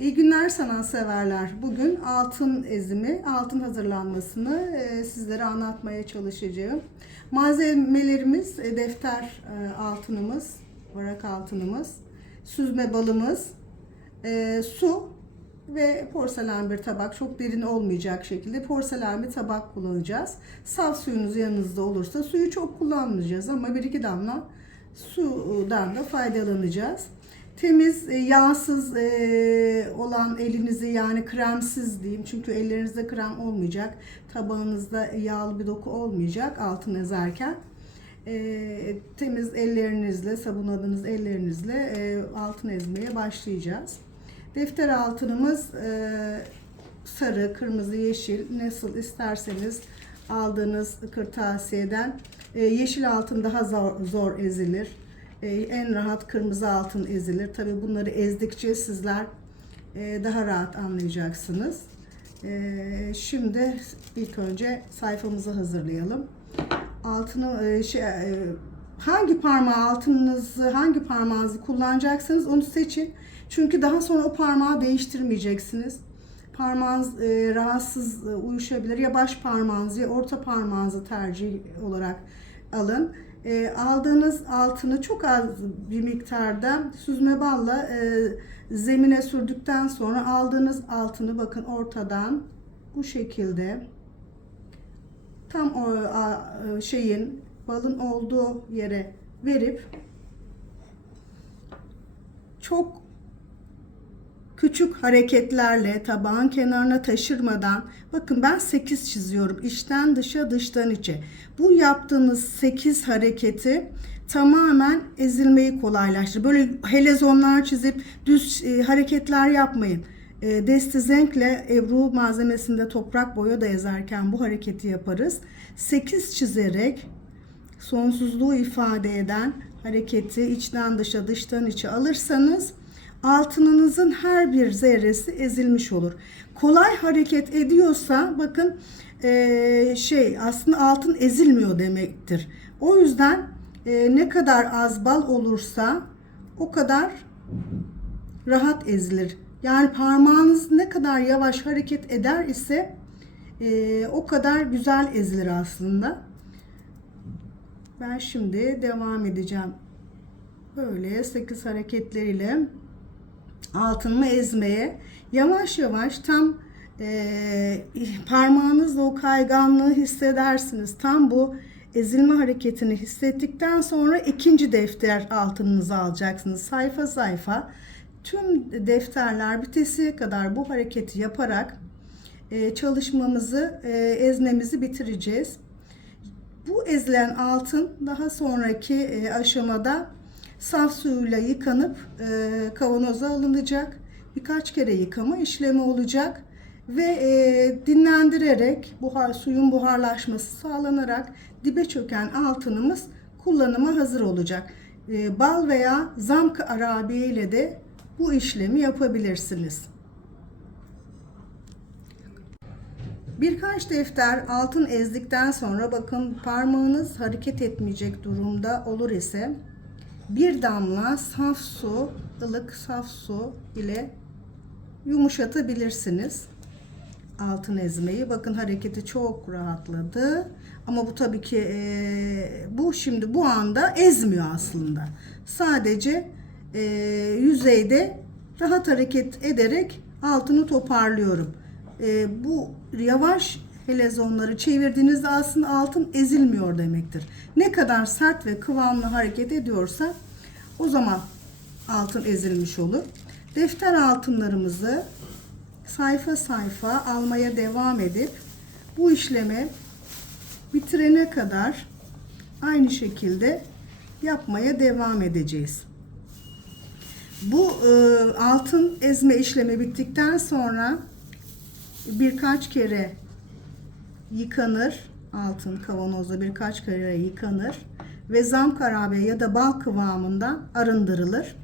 İyi günler sanatseverler. Bugün altın ezimi, altın hazırlanmasını e, sizlere anlatmaya çalışacağım. Malzemelerimiz e, defter e, altınımız, varak altınımız, süzme balımız, su ve porselen bir tabak. Çok derin olmayacak şekilde porselen bir tabak kullanacağız. Saf suyunuz yanınızda olursa suyu çok kullanmayacağız ama bir iki damla sudan da faydalanacağız. Temiz, e, yağsız e, olan elinizi yani kremsiz diyeyim. Çünkü ellerinizde krem olmayacak. Tabağınızda yağlı bir doku olmayacak altın ezerken. E, temiz ellerinizle, sabunladığınız ellerinizle altın ezmeye başlayacağız. Defter altınımız sarı, kırmızı, yeşil nasıl isterseniz aldığınız kırtasiyeden yeşil altın daha zor, zor ezilir. E, en rahat kırmızı altın ezilir. Tabi bunları ezdikçe sizler e, daha rahat anlayacaksınız. E, şimdi ilk önce sayfamızı hazırlayalım. Altını e, şey, e, hangi parmağı altınınızı hangi parmağınızı kullanacaksınız onu seçin. Çünkü daha sonra o parmağı değiştirmeyeceksiniz. Parmağınız e, rahatsız e, uyuşabilir. Ya baş parmağınızı ya orta parmağınızı tercih olarak alın. E, aldığınız altını çok az bir miktarda süzme balla e, zemine sürdükten sonra aldığınız altını bakın ortadan bu şekilde tam o a, şeyin balın olduğu yere verip çok küçük hareketlerle tabağın kenarına taşırmadan bakın ben 8 çiziyorum içten dışa dıştan içe. Bu yaptığınız 8 hareketi tamamen ezilmeyi kolaylaştırır. Böyle helezonlar çizip düz e, hareketler yapmayın. E, destizenkle ebru malzemesinde toprak boya da ezerken bu hareketi yaparız. 8 çizerek sonsuzluğu ifade eden hareketi içten dışa dıştan içe alırsanız altınınızın her bir zerresi ezilmiş olur. Kolay hareket ediyorsa bakın e, şey aslında altın ezilmiyor demektir. O yüzden e, ne kadar az bal olursa o kadar rahat ezilir. Yani parmağınız ne kadar yavaş hareket eder ise e, o kadar güzel ezilir aslında. Ben şimdi devam edeceğim. Böyle 8 hareketleriyle altınımı ezmeye yavaş yavaş tam e, parmağınızla o kayganlığı hissedersiniz. Tam bu ezilme hareketini hissettikten sonra ikinci defter altınınızı alacaksınız. Sayfa sayfa tüm defterler bitesiye kadar bu hareketi yaparak e, çalışmamızı, e, ezmemizi bitireceğiz. Bu ezilen altın daha sonraki e, aşamada saf suyla yıkanıp e, kavanoza alınacak. Birkaç kere yıkama işlemi olacak ve e, dinlendirerek buhar suyun buharlaşması sağlanarak dibe çöken altınımız kullanıma hazır olacak. E, bal veya zamk arabiye ile de bu işlemi yapabilirsiniz. Birkaç defter altın ezdikten sonra bakın parmağınız hareket etmeyecek durumda olur ise bir damla saf su, ılık saf su ile yumuşatabilirsiniz. Altın ezmeyi. Bakın hareketi çok rahatladı. Ama bu tabii ki e, bu şimdi bu anda ezmiyor aslında. Sadece e, yüzeyde rahat hareket ederek altını toparlıyorum. E, bu yavaş helezonları çevirdiğinizde aslında altın ezilmiyor demektir. Ne kadar sert ve kıvamlı hareket ediyorsa o zaman altın ezilmiş olur. Defter altınlarımızı sayfa sayfa almaya devam edip bu işlemi bitirene kadar aynı şekilde yapmaya devam edeceğiz. Bu e, altın ezme işlemi bittikten sonra birkaç kere yıkanır. Altın kavanozda birkaç kere yıkanır ve zam karabe ya da bal kıvamından arındırılır.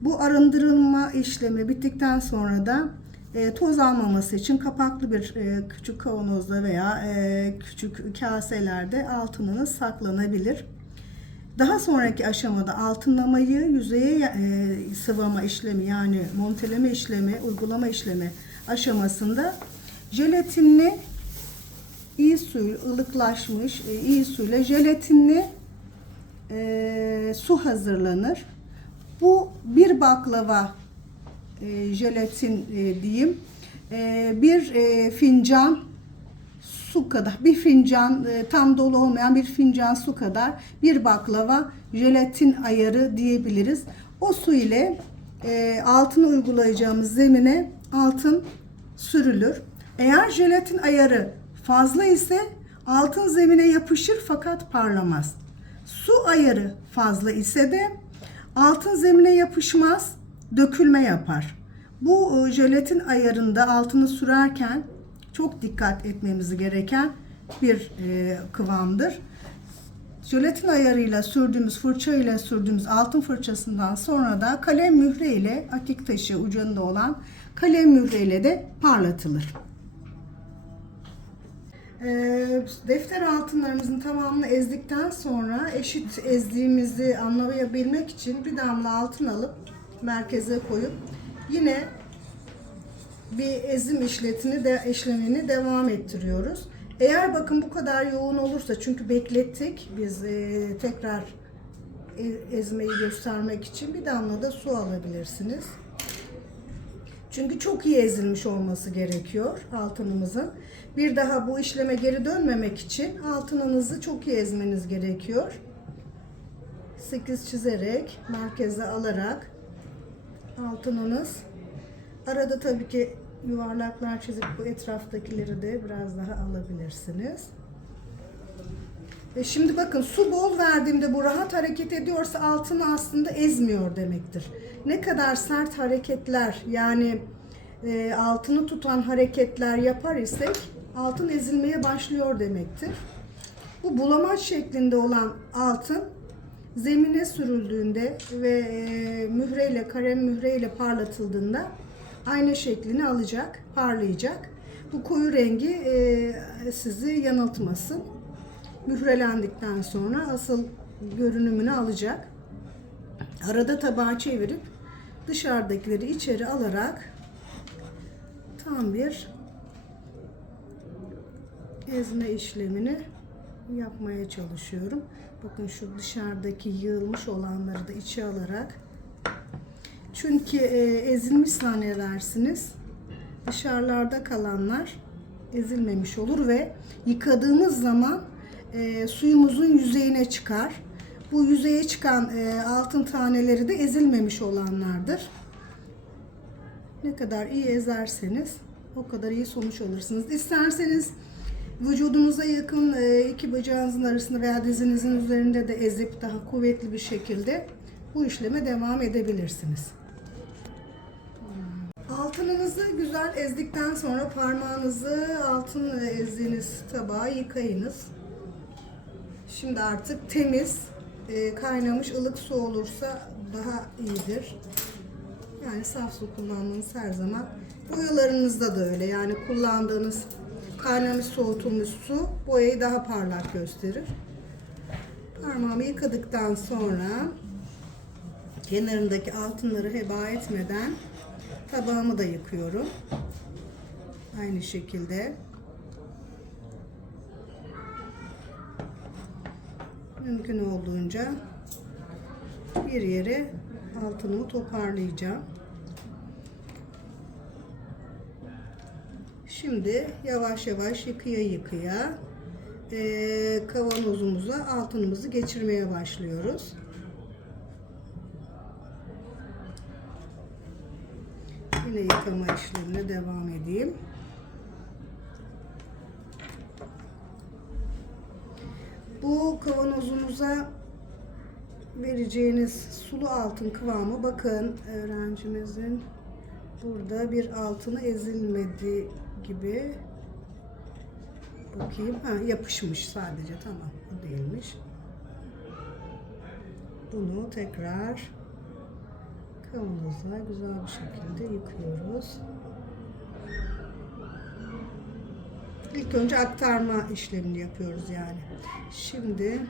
Bu arındırılma işlemi bittikten sonra da e, toz almaması için kapaklı bir e, küçük kavanozda veya e, küçük kaselerde altınınız saklanabilir. Daha sonraki aşamada altınlamayı yüzeye e, sıvama işlemi yani monteleme işlemi, uygulama işlemi aşamasında jelatinli suyu ılıklaşmış e, iyi suyla jelatinli e, su hazırlanır. Bu bir baklava e, jelatin e, diyeyim e, bir e, fincan su kadar bir fincan e, tam dolu olmayan bir fincan su kadar bir baklava jelatin ayarı diyebiliriz. O su ile e, altına uygulayacağımız zemine altın sürülür. Eğer jelatin ayarı fazla ise altın zemine yapışır fakat parlamaz. Su ayarı fazla ise de altın zemine yapışmaz, dökülme yapar. Bu e, jelatin ayarında altını sürerken çok dikkat etmemiz gereken bir e, kıvamdır. Jelatin ayarıyla sürdüğümüz fırça ile sürdüğümüz altın fırçasından sonra da kalem mühre ile akik taşı ucunda olan kalem mühre ile de parlatılır. E, defter altınlarımızın tamamını ezdikten sonra eşit ezdiğimizi anlayabilmek için bir damla altın alıp merkeze koyup yine bir ezim işletini de işlemini devam ettiriyoruz. Eğer bakın bu kadar yoğun olursa çünkü beklettik biz e, tekrar e- ezmeyi göstermek için bir damla da su alabilirsiniz. Çünkü çok iyi ezilmiş olması gerekiyor altınımızın. Bir daha bu işleme geri dönmemek için altınınızı çok iyi ezmeniz gerekiyor. 8 çizerek merkeze alarak altınınız Arada tabii ki yuvarlaklar çizip bu etraftakileri de biraz daha alabilirsiniz. Ve şimdi bakın su bol verdiğimde bu rahat hareket ediyorsa altını aslında ezmiyor demektir. Ne kadar sert hareketler yani e, altını tutan hareketler yapar isek altın ezilmeye başlıyor demektir. Bu bulamaç şeklinde olan altın zemine sürüldüğünde ve e, mühreyle, kalem mühreyle parlatıldığında ayna şeklini alacak, parlayacak. Bu koyu rengi e, sizi yanıltmasın. Mührelendikten sonra asıl görünümünü alacak. Arada tabağı çevirip dışarıdakileri içeri alarak tam bir ezme işlemini yapmaya çalışıyorum. Bakın şu dışarıdaki yığılmış olanları da içe alarak çünkü e, ezilmiş zannedersiniz. Dışarılarda kalanlar ezilmemiş olur ve yıkadığımız zaman e, suyumuzun yüzeyine çıkar. Bu yüzeye çıkan e, altın taneleri de ezilmemiş olanlardır. Ne kadar iyi ezerseniz o kadar iyi sonuç alırsınız. İsterseniz vücudunuza yakın e, iki bacağınızın arasında veya dizinizin üzerinde de ezip daha kuvvetli bir şekilde bu işleme devam edebilirsiniz. Altınınızı güzel ezdikten sonra parmağınızı altın ezdiğiniz tabağa yıkayınız. Şimdi artık temiz, e, kaynamış ılık su olursa daha iyidir. Yani saf su kullanmanız her zaman. Boyalarınızda da öyle. Yani kullandığınız kaynamış soğutulmuş su boyayı daha parlak gösterir. Parmağımı yıkadıktan sonra kenarındaki altınları heba etmeden tabağımı da yıkıyorum. Aynı şekilde. Mümkün olduğunca bir yere altınımı toparlayacağım. Şimdi yavaş yavaş yıkaya yıkaya e, kavanozumuza altınımızı geçirmeye başlıyoruz. Yine yıkama işlemine devam edeyim. Bu kavanozunuza vereceğiniz sulu altın kıvamı bakın öğrencimizin burada bir altını ezilmedi gibi. Bakayım. Ha, yapışmış sadece tamam bu değilmiş. Bunu tekrar kavanozla güzel bir şekilde yıkıyoruz İlk önce aktarma işlemini yapıyoruz yani. Şimdi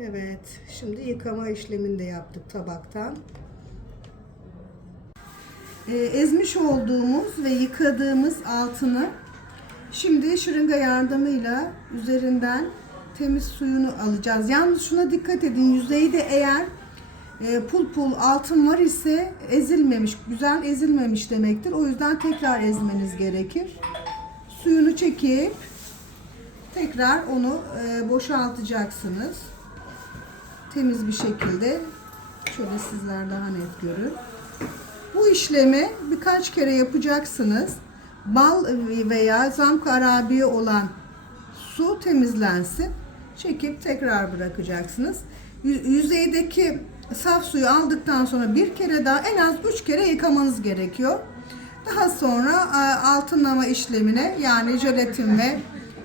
Evet, şimdi yıkama işlemini de yaptık tabaktan. Ee, ezmiş olduğumuz ve yıkadığımız altını şimdi şırınga yardımıyla üzerinden temiz suyunu alacağız. Yalnız şuna dikkat edin yüzeyde eğer e, pul pul altın var ise ezilmemiş, güzel ezilmemiş demektir. O yüzden tekrar ezmeniz gerekir. Suyunu çekip tekrar onu e, boşaltacaksınız. Temiz bir şekilde. Şöyle sizler daha net görün. Bu işlemi birkaç kere yapacaksınız. Bal veya zam karabiye olan su temizlensin. Çekip tekrar bırakacaksınız. Yü- Yüzeydeki saf suyu aldıktan sonra bir kere daha en az üç kere yıkamanız gerekiyor. Daha sonra altınlama işlemine yani jelatin ve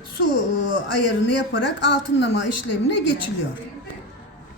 su e, ayarını yaparak altınlama işlemine geçiliyor.